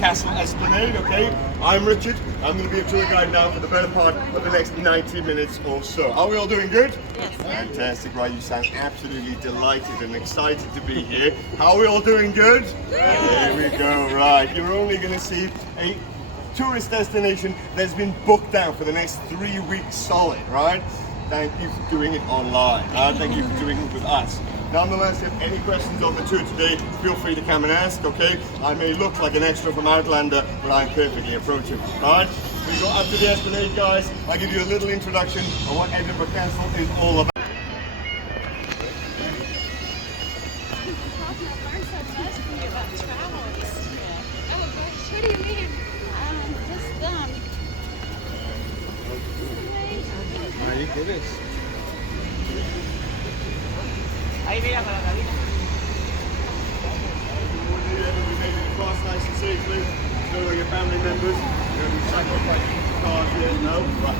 Castle Esplanade, okay? I'm Richard. I'm going to be a tour guide now for the better part of the next 90 minutes or so. Are we all doing good? Yes. Fantastic, right? You sound absolutely delighted and excited to be here. How are we all doing good? There we go, right. You're only going to see a tourist destination that's been booked out for the next 3 weeks solid, right? Thank you for doing it online. Thank you for doing it with us. Nonetheless, if you have any questions on the tour today, feel free to come and ask, okay? I may look like an extra from Outlander, but I'm perfectly approachable, alright? We go up to the Esplanade, guys. I'll give you a little introduction on what Edinburgh Castle is all about. What do you mean? Just My goodness. Ahí mira para la cabina. We made it across nice and safely. Know where your family members. You're going to be sacrificing cars here. No? Right.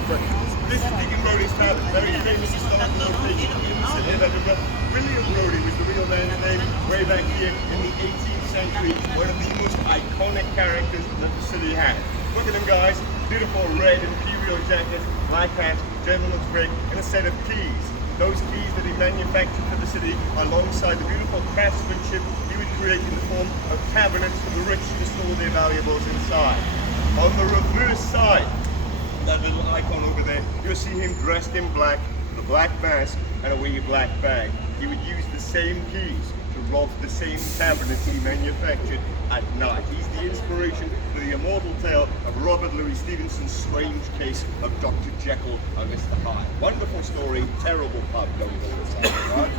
This is Deacon Brodie's Tavern. Very famous historical location in the city of Edinburgh. William Brodie was the real man's name way back here in the 18th century. One of the most iconic characters that the city had. Look at him, guys. Beautiful red imperial jacket, black hat, gentleman's rig, and a set of keys. Those keys that he manufactured for the city alongside the beautiful craftsmanship he would create in the form of cabinets for the rich to store their valuables inside. On the reverse side, that little icon over there, you'll see him dressed in black, with a black mask and a wee black bag. He would use the same keys to rob the same cabinets he manufactured at night. He's the inspiration for the immortal tale of Robert Louis Stevenson's strange case of Dr. Jekyll and Mr. Hyde. Wonderful story, terrible pub, don't go to the right?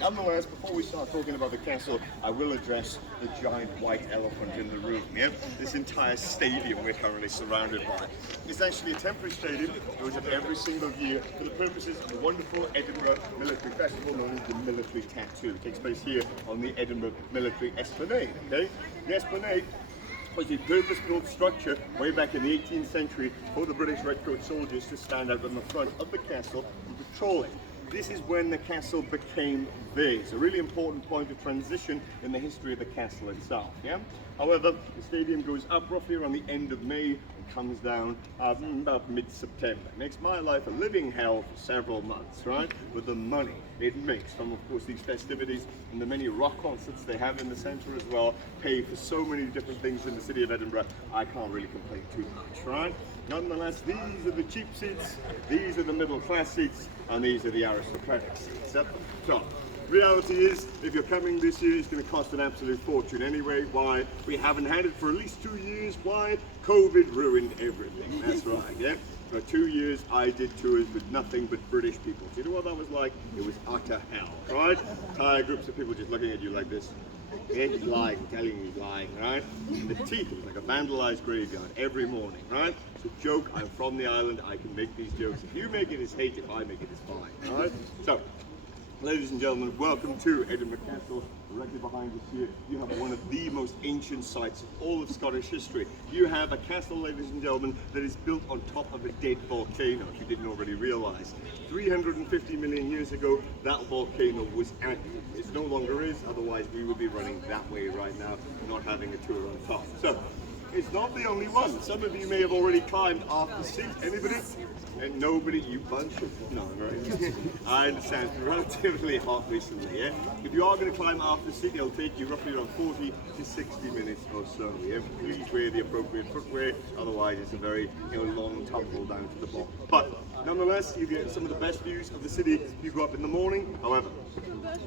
Nonetheless, before we start talking about the castle, I will address the giant white elephant in the room. Yeah? This entire stadium we're currently surrounded by. It's actually a temporary stadium that goes up every single year for the purposes of the wonderful Edinburgh Military Festival known as the Military Tattoo. It takes place here on the Edinburgh Military Esplanade. Okay? The Esplanade was a purpose-built structure way back in the 18th century for the British Redcoat soldiers to stand out on the front of the castle and patrolling. This is when the castle became theirs, a really important point of transition in the history of the castle itself. Yeah? However, the stadium goes up roughly around the end of May and comes down about mid-September. It makes my life a living hell for several months, right? With the money it makes from, of course, these festivities and the many rock concerts they have in the centre as well, pay for so many different things in the city of Edinburgh, I can't really complain too much, right? Nonetheless, these are the cheap seats, these are the middle class seats, and these are the aristocratic seats at the top. Reality is, if you're coming this year, it's going to cost an absolute fortune anyway. Why? We haven't had it for at least 2 years. Why? COVID ruined everything. That's right, yeah? For 2 years, I did tours with nothing but British people. Do you know what that was like? It was utter hell, right? Entire groups of people just looking at you like this. Yeah, he's lying, telling you he's lying, right? And the teeth, it was like a vandalized graveyard every morning, right? It's a joke, I'm from the island, I can make these jokes. If you make it, it's hate. If I make it, it's fine, right? So, ladies and gentlemen, welcome to Edinburgh Castle. Directly behind us here, you have one of the most ancient sites of all of Scottish history. You have a castle, ladies and gentlemen, that is built on top of a dead volcano, if you didn't already realize. 350 million years ago, that volcano was active. It no longer is, otherwise we would be running that way right now, not having a tour on top. So, it's not the only one. Some of you may have already climbed off the seat. Anybody? And nobody, you bunch of no, right? I understand it's relatively hot recently, yeah? If you are going to climb off the seat, it'll take you roughly around 40 to 60 minutes or so, yeah? Please wear the appropriate footwear, otherwise it's a very long tumble down to the bottom. But nonetheless, you get some of the best views of the city if you go up in the morning. However,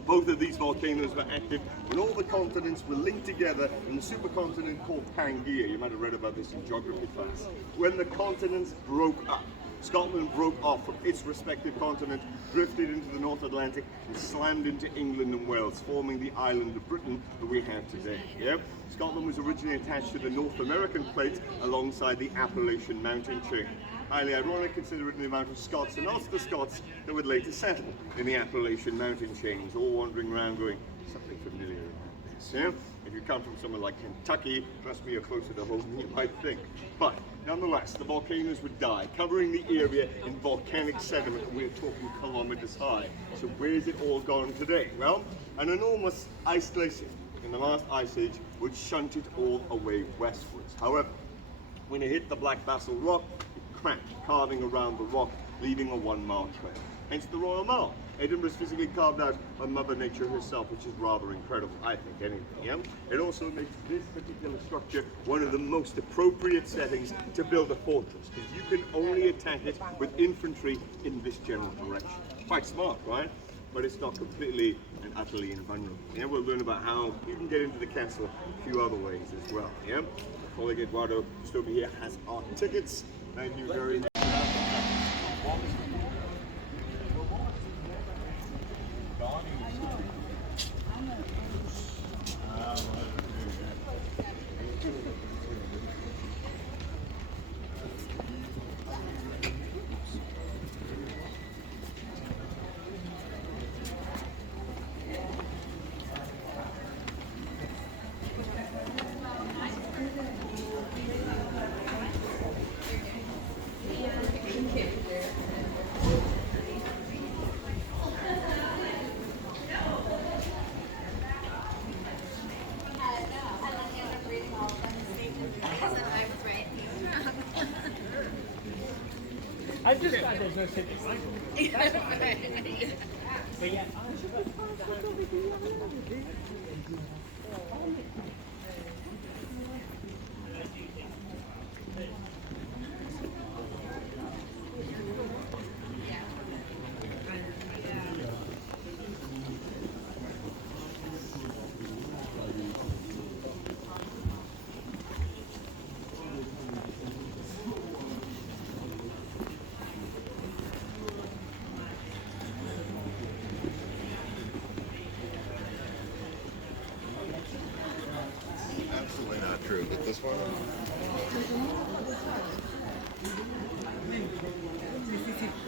both of these volcanoes were active when all the continents were linked together in the supercontinent called Pangaea. You might have read about this in geography class. When the continents broke up, Scotland broke off from its respective continent, drifted into the North Atlantic, and slammed into England and Wales, forming the island of Britain that we have today. Yeah? Scotland was originally attached to the North American plate alongside the Appalachian mountain chain. Highly ironic considering the amount of Scots and Ulster Scots that would later settle in the Appalachian mountain chains, all wandering around going, something familiar about this, yeah? If you come from somewhere like Kentucky, trust me, you're closer to home than you might think. But nonetheless, the volcanoes would die, covering the area in volcanic sediment. We're talking kilometers high. So where's it all gone today? Well, an enormous ice glacier in the last ice age, which shunted all away westwards. However, when it hit the Black Basalt Rock, it cracked, carving around the rock, leaving a 1-mile trail. Hence the Royal Mile. Edinburgh is physically carved out by Mother Nature herself, which is rather incredible, I think, anyway. Yeah? It also makes this particular structure one of the most appropriate settings to build a fortress, because you can only attack it with infantry in this general direction. Quite smart, right? But it's not completely and utterly invulnerable. Yeah, we'll learn about how you can get into the castle a few other ways as well. Yeah, my colleague Eduardo just over here has our tickets. Thank you very much. I just thought there's no city. That's fine. But yeah. Absolutely not true. Get this one.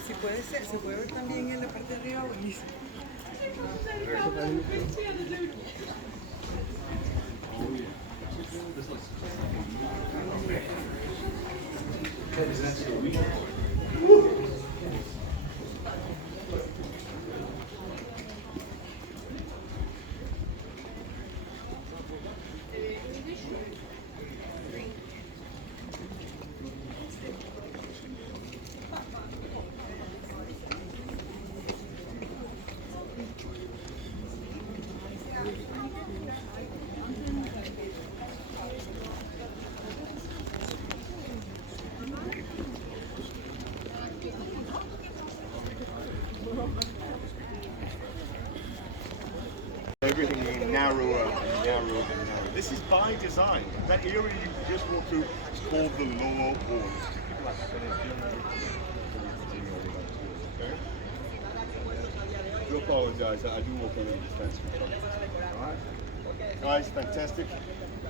Si puede ser, se puede ver también en la parte de arriba, buenísimo. Everything being narrower and narrower and narrower. This is by design. That area you just walked through is called the lower ward. Okay? I do apologize, I do walk under the defense. Alright? Guys, fantastic.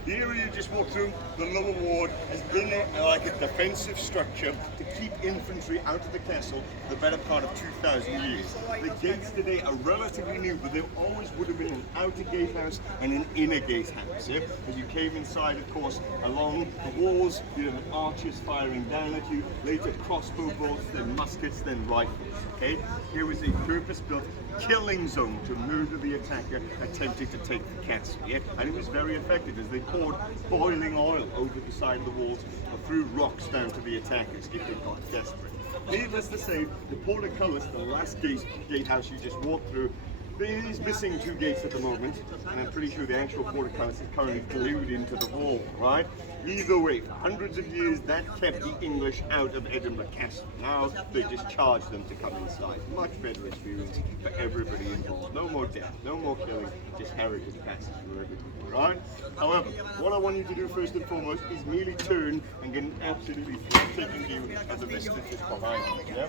The area you just walked through, the lower ward, has been like a defensive structure to keep infantry out of the castle for the better part of 2,000 years. The gates today are relatively new, but there always would have been an outer gatehouse and an inner gatehouse. Yeah? As you came inside, of course, along the walls, you have archers firing down at you, later crossbow bolts, then muskets, then rifles. Okay? Here was a purpose-built killing zone to murder the attacker attempting to take the castle. Yeah? And it was very effective as they poured boiling oil over the side of the walls or threw rocks down to the attackers if they got desperate. Needless to say, the portcullis, the last gatehouse you just walked through, it is missing 2 gates at the moment, and I'm pretty sure the actual portcullis is currently glued into the wall, right? Either way, for hundreds of years, that kept the English out of Edinburgh Castle. Now, they just charge them to come inside. Much better experience for everybody involved. No more death, no more killing, just heritage passes for everybody, right? However, what I want you to do first and foremost is merely turn and get an absolutely breathtaking view of the vestiges behind you, yeah?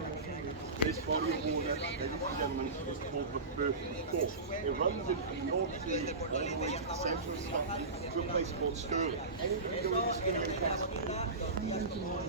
This body of water, ladies and gentlemen, is called the Firth Court. It runs in from North Sea all the way to the centre of Scotland to a place called Stirling. Anybody going to Stirling Castle?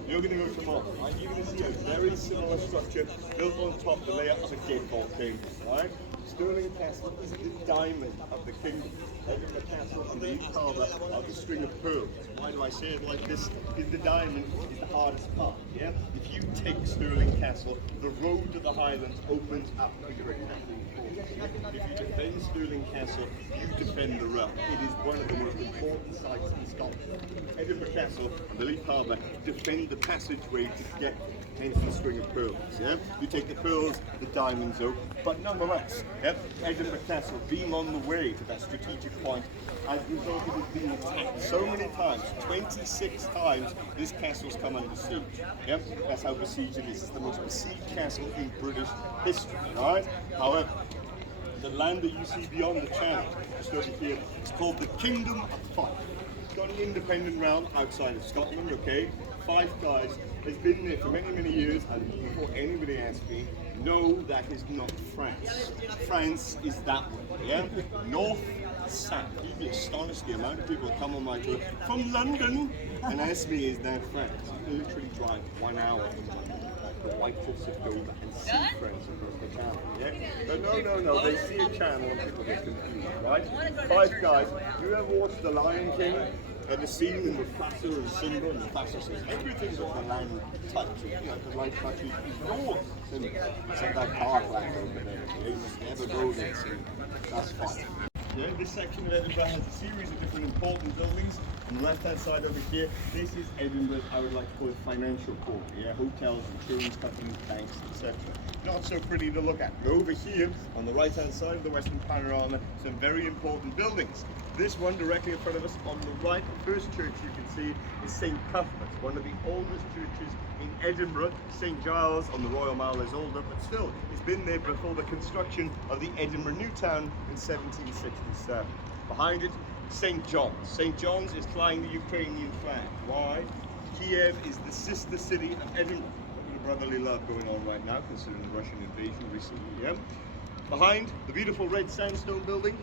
You're going to go tomorrow, right? You're going to see a very similar structure built on top, the layout of a gatefold cave, right? Stirling Castle is the diamond of the kingdom. Edinburgh Castle and the Leaf Harbour are the string of pearls. Why do I say it like this? Because the diamond is the hardest part, yeah? If you take Stirling Castle, the road to the Highlands opens up into a rectangular form. If you defend Stirling Castle, you defend the realm. It is one of the most important sites in Scotland. Edinburgh Castle and the Leaf Harbour defend the passageway to get hence the string of pearls, yeah? You take the pearls, the diamonds out, but nonetheless, yeah? Edinburgh Castle, being on the way to that strategic point, has resulted in being attacked so many times, 26 times, this castle's come under siege, yeah? That's how besieged it is. It's the most besieged castle in British history, alright? However, the land that you see beyond the channel, just over here, is called the Kingdom of Fife. It's got an independent realm outside of Scotland, okay? Five Guys has been there for many, many years, and before anybody asks me, no, that is not France. France is that way, yeah? North, south. You'd be astonished the amount of people come on my tour from London and ask me, is that France? You can literally drive 1 hour from London, the White Cliffs of Dover, and see France across the channel, yeah? But no, they see a channel and people get confused, right? Five Guys, you ever watched The Lion King? And the scene with Mufasa and Simba, and Mufasa says, everything that the land touches, you know, the land touches is yours. And it's like that parkland over there. You must never go there, so that's fine. Yeah, this section of Edinburgh has a series of different important buildings. On the left-hand side over here, this is Edinburgh's, I would like to call it financial core. Yeah, hotels, insurance companies, banks, etc. Not so pretty to look at. But over here, on the right-hand side of the Western Panorama, some very important buildings. This one directly in front of us on the right, the first church you can see is St. Cuthbert's, one of the oldest churches in Edinburgh. St. Giles on the Royal Mile is older, but still, it's been there before the construction of the Edinburgh New Town in 1767. Behind it, St. John's. St. John's is flying the Ukrainian flag. Why? Kiev is the sister city of Edinburgh. A bit of brotherly love going on right now, considering the Russian invasion recently, yeah? Behind, the beautiful red sandstone building,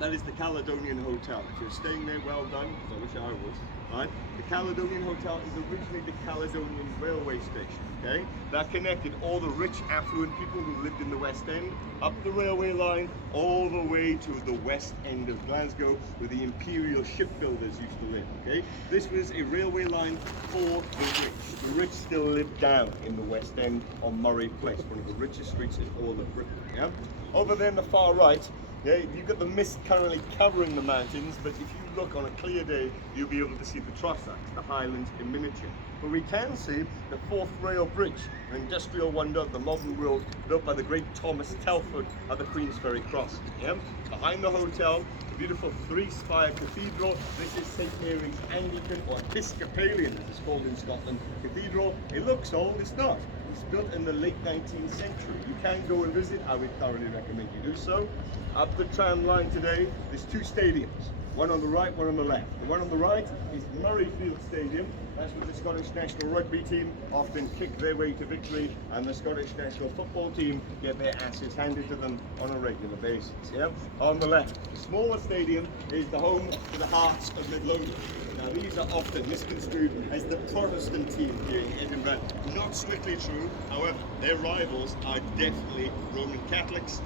that is the Caledonian Hotel. If you're staying there, well done, because I wish I was. Right? The Caledonian Hotel is originally the Caledonian Railway Station, okay? That connected all the rich, affluent people who lived in the West End up the railway line all the way to the West End of Glasgow, where the imperial shipbuilders used to live, okay? This was a railway line for the rich. The rich still live down in the West End on Murray Place, one of the richest streets in all of Britain, yeah? Over there on the far right, yeah, you've got the mist currently covering the mountains, but if you look on a clear day, you'll be able to see the Trossachs, the Highlands in miniature. But we can see the Fourth Rail Bridge, an industrial wonder of the modern world, built by the great Thomas Telford at the Queensferry Crossing. Yeah? Behind the hotel, the beautiful three-spire cathedral. This is St. Mary's Anglican, or Episcopalian as it's called in Scotland, cathedral. It looks old, it's not. It's built in the late 19th century. You can go and visit, I would thoroughly recommend you do so. Up the tram line today, there's two stadiums. One on the right, one on the left. The one on the right is Murrayfield Stadium. That's where the Scottish national rugby team often kick their way to victory, and the Scottish national football team get their asses handed to them on a regular basis. Yeah? On the left, the smaller stadium is the home to the Hearts of Midlothian. Now these are often misconstrued as the Protestant team here in Edinburgh. Not strictly true, however, their rivals are definitely Roman Catholics,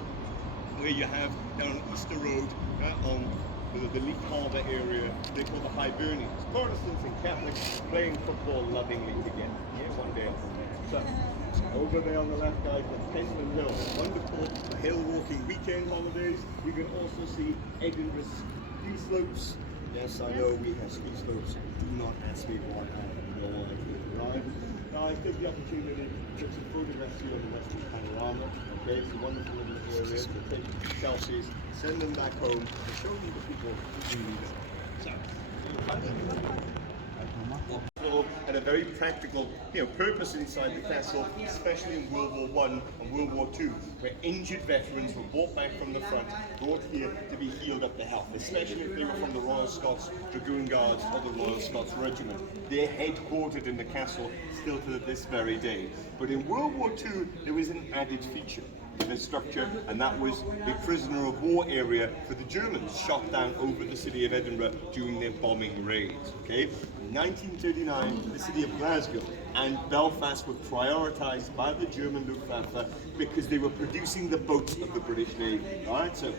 where you have down Easter Road on the Leaf Harbour area, they call the Hibernians. Protestants and Catholics playing football lovingly together. Yeah, one day after the next. So, over there on the left, guys, the Penman Hill. Wonderful hill walking weekend holidays. You can also see Edinburgh's ski slopes. Yes, I know we have ski slopes. Do not ask me why. I have no idea, right? Now, I took the opportunity to take some photographs here on the Western Panorama. Okay, it's a wonderful little area to take selfies, send them back home, and show them the people who really know. So, and a very practical, purpose inside the castle, especially in World War I and World War II, where injured veterans were brought back from the front, brought here to be healed up to health, especially if they were from the Royal Scots Dragoon Guards or the Royal Scots Regiment. They're headquartered in the castle still to this very day. But in World War II, there was an added feature to the structure, and that was a prisoner of war area for the Germans shot down over the city of Edinburgh during their bombing raids. Okay, in 1939, the city of Glasgow and Belfast were prioritised by the German Luftwaffe because they were producing the boats of the British Navy. All right, so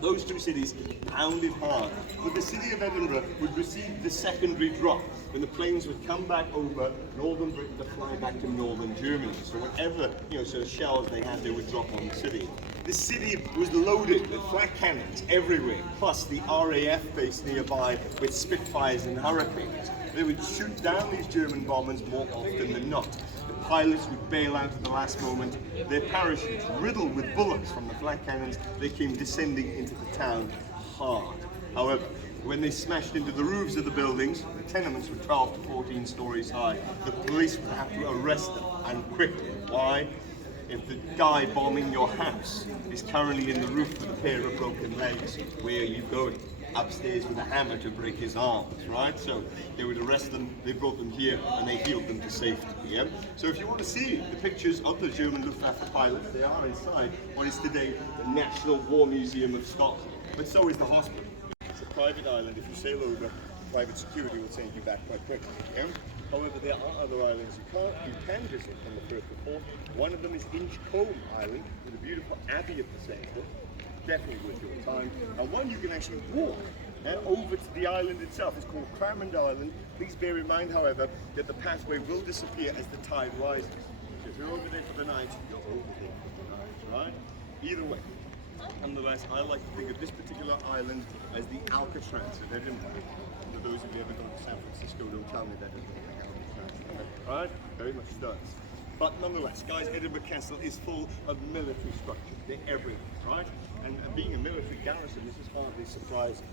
Those two cities pounded hard, but the city of Edinburgh would receive the secondary drop when the planes would come back over northern Britain to fly back to northern Germany. So whatever sort of shells they had, they would drop on the city. The city was loaded with flak cannons everywhere, plus the RAF base nearby with Spitfires and Hurricanes. They would shoot down these German bombers more often than not. The pilots would bail out at the last moment. Their parachutes, riddled with bullets from the flak cannons, they came descending into the town hard. However, when they smashed into the roofs of the buildings, the tenements were 12 to 14 stories high, the police would have to arrest them, and quickly. Why? If the guy bombing your house is currently in the roof with a pair of broken legs, where are you going? Upstairs with a hammer to break his arms, right? So they would arrest them, they brought them here, and they healed them to safety. Yeah? So if you want to see the pictures of the German Luftwaffe pilots, they are inside what is today the National War Museum of Scotland. But so is the hospital. It's a private island. If you sail over, private security will send you back quite quickly. Yeah? However, there are other islands you can visit on the first report. One of them is Inchcolm Island, with a beautiful abbey at the centre. Definitely worth your time. And one you can actually walk over to the island itself. It's called Cramond Island. Please bear in mind, however, that the pathway will disappear as the tide rises. So if you're over there for the night, you're over there for the night, right? Either way. Nonetheless, I like to think of this particular island as the Alcatraz of Edinburgh. For those of you who ever go to San Francisco, don't tell me that doesn't look like Alcatraz. Right? Very much does. But nonetheless, guys, Edinburgh Castle is full of military structures. They're everywhere, right? And being a military garrison, this is hardly surprising.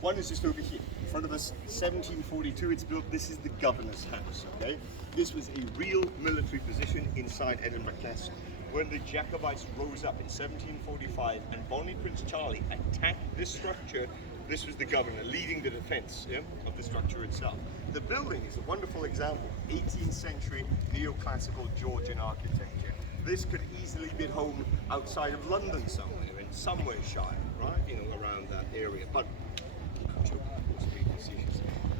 One is just over here, in front of us, 1742 it's built. This is the governor's house, okay? This was a real military position inside Edinburgh Castle. When the Jacobites rose up in 1745 and Bonnie Prince Charlie attacked this structure, this was the governor leading the defense of the structure itself. The building is a wonderful example of 18th century neoclassical Georgian architecture. This could easily be home outside of London somewhere, in Somewayshire, right? Around that area. But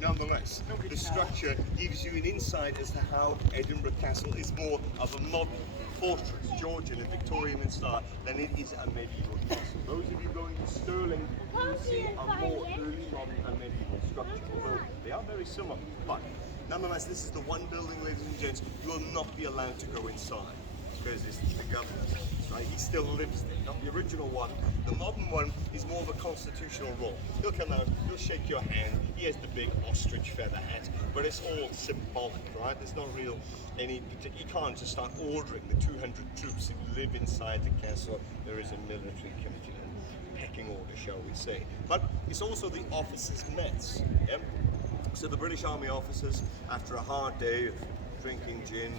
nonetheless, the structure gives you an insight as to how Edinburgh Castle is more of a modern fortress, Georgian and Victorian in style, than it is a medieval castle. Those of you going to Stirling, you will see a more early modern and medieval structure, although they are very similar. But nonetheless, this is the one building, ladies and gents, you will not be allowed to go inside, because it's the governor's house, right? He still lives there, not the original one. The modern one is more of a constitutional role. He'll come out, he'll shake your hand, he has the big ostrich feather hat, but it's all symbolic, right? There's not real any particular, you can't just start ordering the 200 troops who live inside the castle. There is a military committee and pecking order, shall we say. But it's also the officers' mess, yeah? So the British Army officers, after a hard day of drinking gin,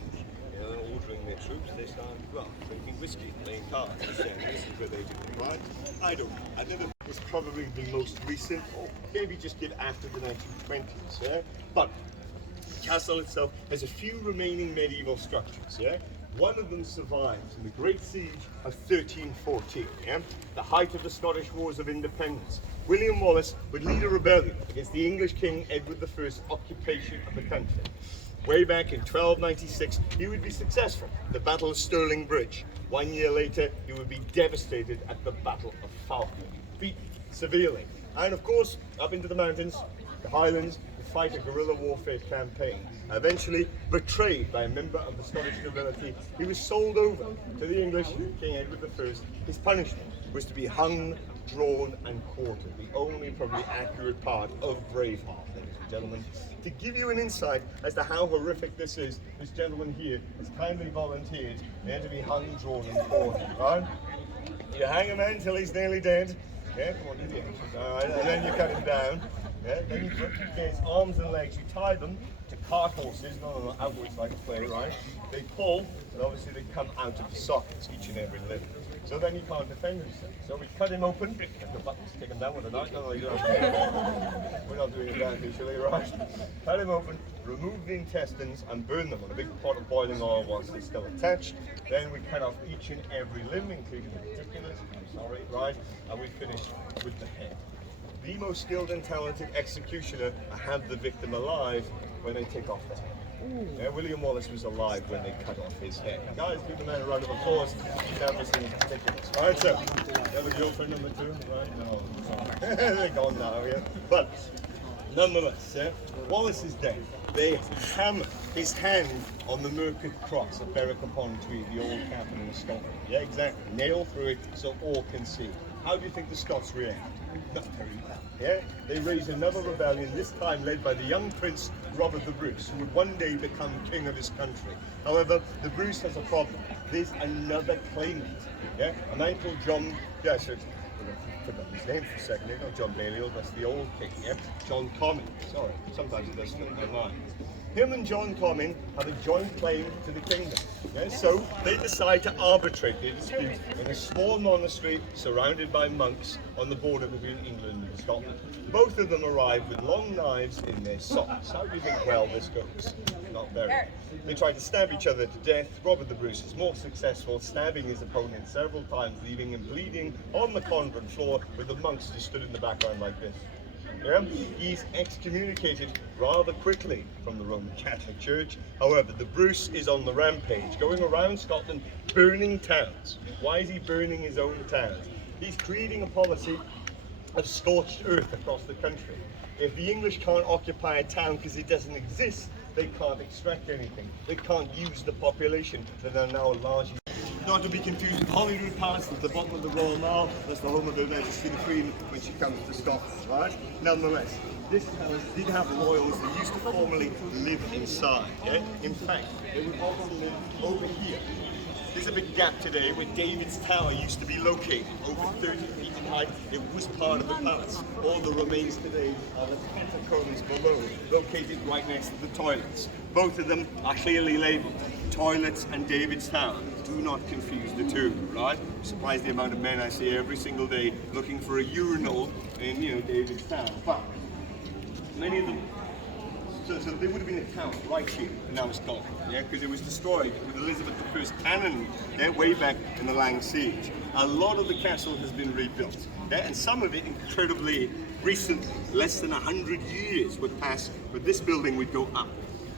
ordering their troops, they start, drinking whiskey, playing cards. This is where they do it, right? I don't know. I never was probably the most recent, or maybe just give after the 1920s, yeah? But the castle itself has a few remaining medieval structures, yeah? One of them survives in the Great Siege of 1314, yeah? The height of the Scottish Wars of Independence. William Wallace would lead a rebellion against the English King Edward I's occupation of the country. Way back in 1296, he would be successful at the Battle of Stirling Bridge. 1 year later, he would be devastated at the Battle of Falkirk, beaten severely. And of course, up into the mountains, the Highlands, to fight a guerrilla warfare campaign. Eventually, betrayed by a member of the Scottish nobility, he was sold over to the English, King Edward I. His punishment was to be hung, drawn and quartered, the only probably accurate part of Braveheart, ladies and gentlemen. To give you an insight as to how horrific this is, this gentleman here has kindly volunteered to be hung, drawn and quartered, right? You hang a man till he's nearly dead, yeah, come on, do the actions, alright, and then you cut him down, yeah, then you put his arms and legs, you tie them to cart horses, no, outwards like a play, right? They pull, and obviously they come out of the sockets, each and every limb. So then he can't defend himself. So we cut him open, the buttons, take him down with a knife. No, you don't. We're not doing it down visually, right? Cut him open, remove the intestines and burn them on a big pot of boiling oil whilst they're still attached. Then we cut off each and every limb, including the testiculars, right? And we finish with the head. The most skilled and talented executioner have the victim alive when they take off the head. Yeah, William Wallace was alive when they cut off his head. Guys, give the man a round of applause. He's now missing tickets. All right, so, you have a girlfriend number 2? Right? No, sorry. They're gone now, yeah? But, nonetheless, Wallace is dead. They hammer his hand on the Merked Cross at Berwick-upon-Tweed, the old capital of Scotland. Yeah, exactly. Nail through it so all can see. How do you think the Scots react? Not very well. Yeah? They raise another rebellion, this time led by the young Prince Robert the Bruce, who would one day become king of his country. However, the Bruce has a problem. There's another claimant. Yeah? A man called John. Yeah, so I forgot his name for a second. Not John Balliol, that's the old king. Yeah? John Comyn. Sorry, sometimes it does slip my mind. Him and John Comyn have a joint claim to the kingdom. Okay? So they decide to arbitrate their dispute in a small monastery surrounded by monks on the border between England and Scotland. Both of them arrive with long knives in their socks. How do you think well this goes? Not very. They try to stab each other to death. Robert the Bruce is more successful, stabbing his opponent several times, leaving him bleeding on the convent floor with the monks just stood in the background like this. Yeah? He's excommunicated rather quickly from the Roman Catholic Church. However, the Bruce is on the rampage, going around Scotland burning towns. Why is he burning his own towns? He's creating a policy of scorched earth across the country. If the English can't occupy a town because it doesn't exist, they can't extract anything. They can't use the population that are now largely. Not to be confused with Holyrood Palace at the bottom of the Royal Mile. That's the home of Her Majesty the Queen when she comes to Scotland, right? Nonetheless, this palace did have royals that used to formerly live inside. Yeah? In fact, they would often live over here. There's a big gap today where David's Tower used to be located, over 30 feet in height. It was part of the palace. All the remains today are the catacombs below, located right next to the toilets. Both of them are clearly labelled, toilets and David's Tower. Do not confuse the two, right? I'm surprised the amount of men I see every single day looking for a urinal in, David's Tower. But many of them. So there would have been a town right here, and now it's gone, yeah, because it was destroyed with Elizabeth I's cannon, yeah, way back in the Lang Siege. A lot of the castle has been rebuilt, yeah, and some of it incredibly recently, less than 100 years would pass, but this building would go up.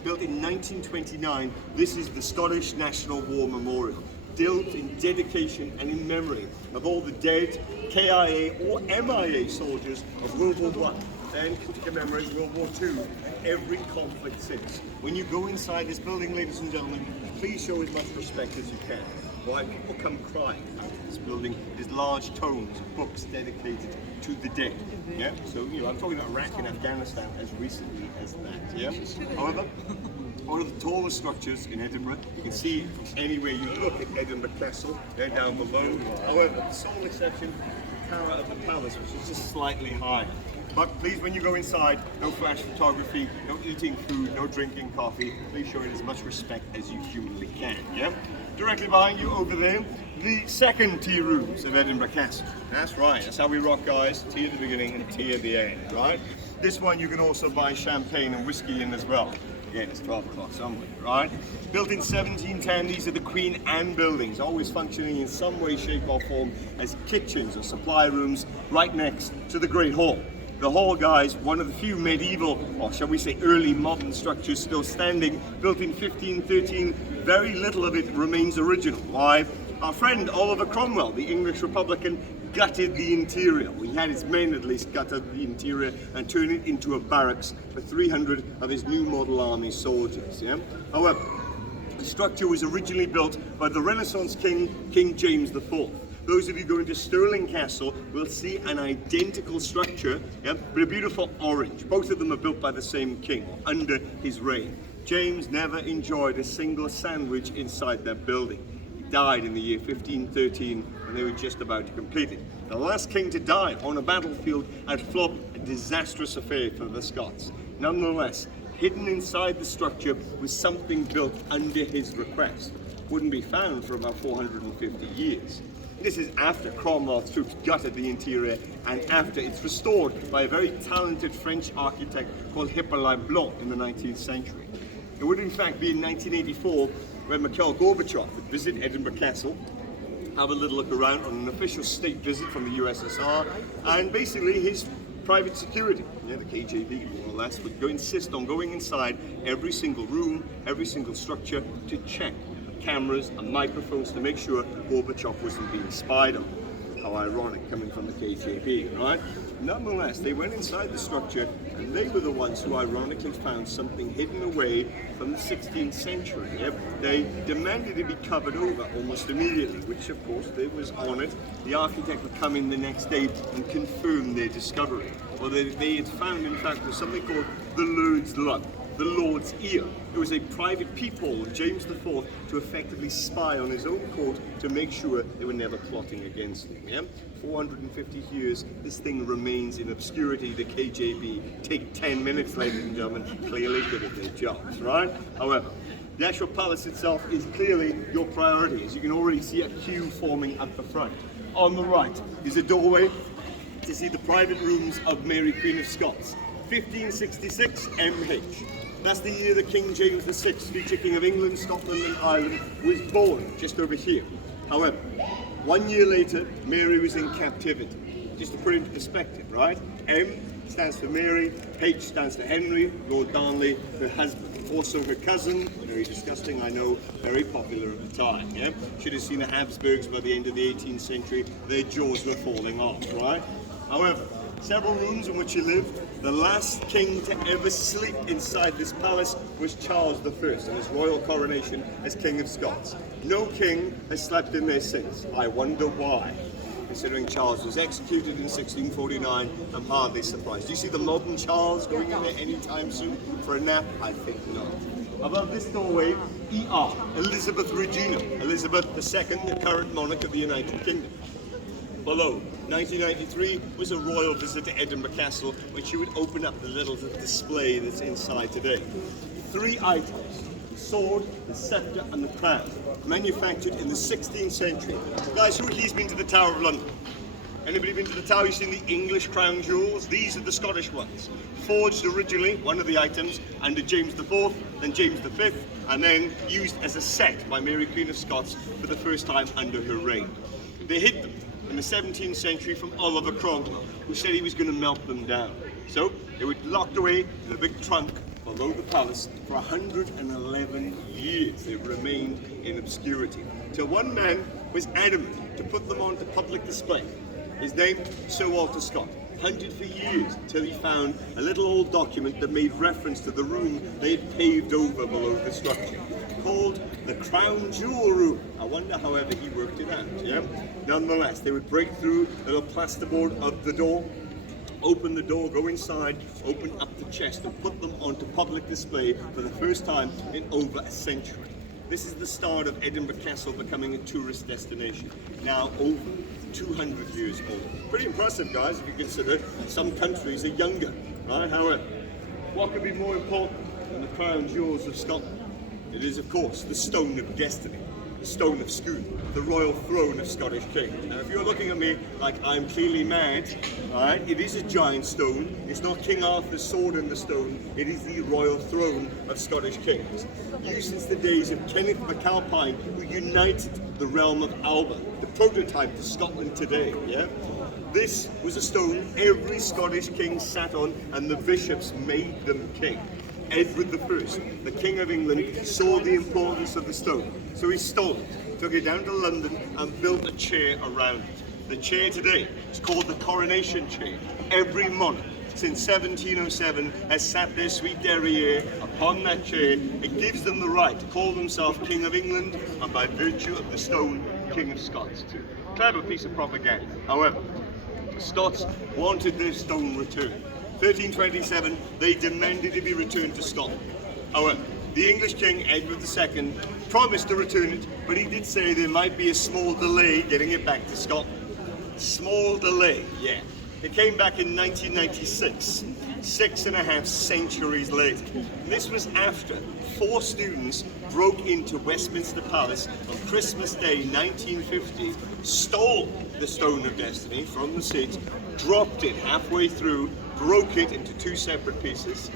Built in 1929, this is the Scottish National War Memorial, built in dedication and in memory of all the dead KIA or MIA soldiers of World War I, and to commemorate World War II and every conflict since. When you go inside this building, ladies and gentlemen, please show as much respect as you can. Why? People come crying out of this building. There's large tomes of books dedicated to the dead. Yeah? So, I'm talking about Iraq and Afghanistan as recently as that. Yeah? However, one of the tallest structures in Edinburgh, you can see from anywhere you look at Edinburgh Castle, they're down below. However, the sole exception, the Tower of the Palace, which is just slightly higher. But please, when you go inside, no flash photography, no eating food, no drinking coffee. Please show it as much respect as you humanly can, yeah? Directly behind you over there, the second tea rooms of Edinburgh Castle. That's right, that's how we rock, guys. Tea at the beginning and tea at the end, right? This one you can also buy champagne and whiskey in as well. Again, it's 12 o'clock somewhere, right? Built in 1710, these are the Queen Anne buildings, always functioning in some way, shape or form as kitchens or supply rooms right next to the Great Hall. The hall, guys, one of the few medieval, or shall we say early modern structures still standing, built in 1513. Very little of it remains original. Why? Our friend Oliver Cromwell, the English Republican, gutted the interior. He had his men at least gutted the interior and turned it into a barracks for 300 of his new model army soldiers. Yeah? However, the structure was originally built by the Renaissance king, King James IV. Those of you going to Stirling Castle will see an identical structure, yeah, but a beautiful orange. Both of them are built by the same king under his reign. James never enjoyed a single sandwich inside that building. He died in the year 1513 when they were just about to complete it. The last king to die on a battlefield at Flop, a disastrous affair for the Scots. Nonetheless, hidden inside the structure was something built under his request. Wouldn't be found for about 450 years. This is after Cromwell's troops gutted the interior and after it's restored by a very talented French architect called Hippolyte Blanc in the 19th century. It would in fact be in 1984 when Mikhail Gorbachev would visit Edinburgh Castle, have a little look around on an official state visit from the USSR, and basically his private security, yeah, the KGB more or less, would insist on going inside every single room, every single structure to check cameras and microphones to make sure Gorbachev wasn't being spied on. How ironic, coming from the KGB, right? Nonetheless, they went inside the structure and they were the ones who ironically found something hidden away from the 16th century. Yep. They demanded it be covered over almost immediately, which of course they was honoured. The architect would come in the next day and confirm their discovery. Well, they had found, in fact, was something called the Lord's Lug, the Lord's Ear. It was a private peephole of James IV to effectively spy on his own court to make sure they were never plotting against him. Yeah? 450 years, this thing remains in obscurity. The KGB take 10 minutes, ladies and gentlemen, clearly good at their jobs, right? However, the actual palace itself is clearly your priority, as you can already see a queue forming at the front. On the right is a doorway to see the private rooms of Mary Queen of Scots. 1566 MH. That's the year that King James VI, future King of England, Scotland and Ireland, was born, just over here. However, 1 year later, Mary was in captivity. Just to put it into perspective, right? M stands for Mary, H stands for Henry, Lord Darnley, her husband. Also her cousin, very disgusting, I know, very popular at the time, yeah? Should have seen the Habsburgs by the end of the 18th century, their jaws were falling off, right? However, several rooms in which he lived. The last king to ever sleep inside this palace was Charles I and his royal coronation as King of Scots. No king has slept in there since. I wonder why. Considering Charles was executed in 1649, I'm hardly surprised. Do you see the modern Charles going in there anytime soon for a nap? I think not. Above this doorway, E.R. Elizabeth Regina, Elizabeth II, the current monarch of the United Kingdom. Below, 1993 was a royal visit to Edinburgh Castle, when she would open up the little display that's inside today. 3 items: the sword, the scepter, and the crown, manufactured in the 16th century. Guys, who here's been to the Tower of London? Anybody been to the Tower? You've seen the English crown jewels? These are the Scottish ones. Forged originally, one of the items, under James IV, then James V, and then used as a set by Mary Queen of Scots for the first time under her reign. They hid them in the 17th century from Oliver Cromwell, who said he was going to melt them down. So they were locked away in a big trunk below the palace for 111 years. They remained in obscurity, till one man was adamant to put them onto public display. His name, Sir Walter Scott. Hunted for years until he found a little old document that made reference to the room they had paved over below the structure, called the Crown Jewel Room. I wonder, however, he worked it out, yeah? Nonetheless, they would break through the little plasterboard of the door, open the door, go inside, open up the chest and put them onto public display for the first time in over a century. This is the start of Edinburgh Castle becoming a tourist destination, now over 200 years old. Pretty impressive, guys, if you consider some countries are younger, right? However, what could be more important than the crown jewels of Scotland? It is, of course, the Stone of Destiny, the Stone of Scone, the royal throne of Scottish kings. Now, if you're looking at me like I'm clearly mad, right, it is a giant stone. It's not King Arthur's sword in the stone. It is the royal throne of Scottish kings. Used since the days of Kenneth MacAlpine, who united the realm of Alba, the prototype to Scotland today, yeah? This was a stone every Scottish king sat on, and the bishops made them king. Edward I, the King of England, saw the importance of the stone, so he stole it, took it down to London and built a chair around it. The chair today is called the coronation chair. Every monarch since 1707 has sat their sweet derriere upon that chair. It gives them the right to call themselves King of England, and by virtue of the stone, King of Scots too. Clever piece of propaganda. However, the Scots wanted their stone returned. 1327, they demanded it be returned to Scotland. However, the English King, Edward II, promised to return it, but he did say there might be a small delay getting it back to Scotland. Small delay, yeah. It came back in 1996, 6.5 centuries later. This was after 4 students broke into Westminster Palace on Christmas Day 1950, stole the Stone of Destiny from the seat, dropped it halfway through, broke it into 2 separate pieces,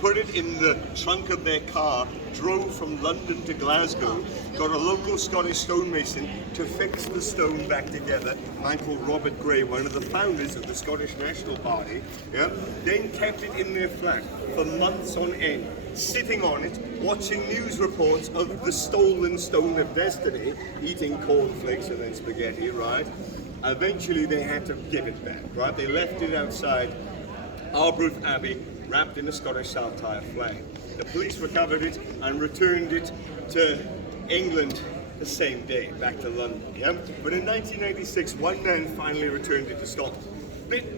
put it in the trunk of their car, drove from London to Glasgow, got a local Scottish stonemason to fix the stone back together, a man called Robert Gray, one of the founders of the Scottish National Party, yeah? Then kept it in their flat for months on end, sitting on it, watching news reports of the stolen Stone of Destiny, eating cornflakes and then spaghetti, right? Eventually they had to give it back, right? They left it outside Arbroath Abbey, wrapped in a Scottish saltire flag. The police recovered it and returned it to England the same day, back to London. Yeah? But in 1996, one man finally returned it to Scotland.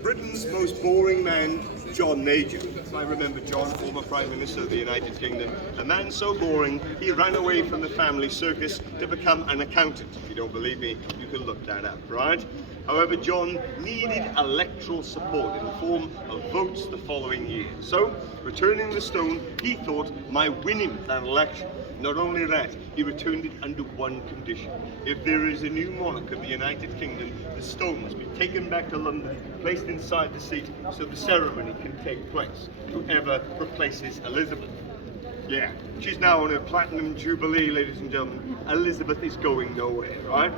Britain's most boring man, John Major. I remember John, former Prime Minister of the United Kingdom. A man so boring, he ran away from the family circus to become an accountant. If you don't believe me, you can look that up, right? However, John needed electoral support in the form of votes the following year. So, returning the stone, he thought might win him that election. Not only that, he returned it under one condition. If there is a new monarch of the United Kingdom, the stone must be taken back to London, placed inside the seat so the ceremony can take place. Whoever replaces Elizabeth. Yeah, she's now on her platinum jubilee, ladies and gentlemen. Elizabeth is going nowhere, right?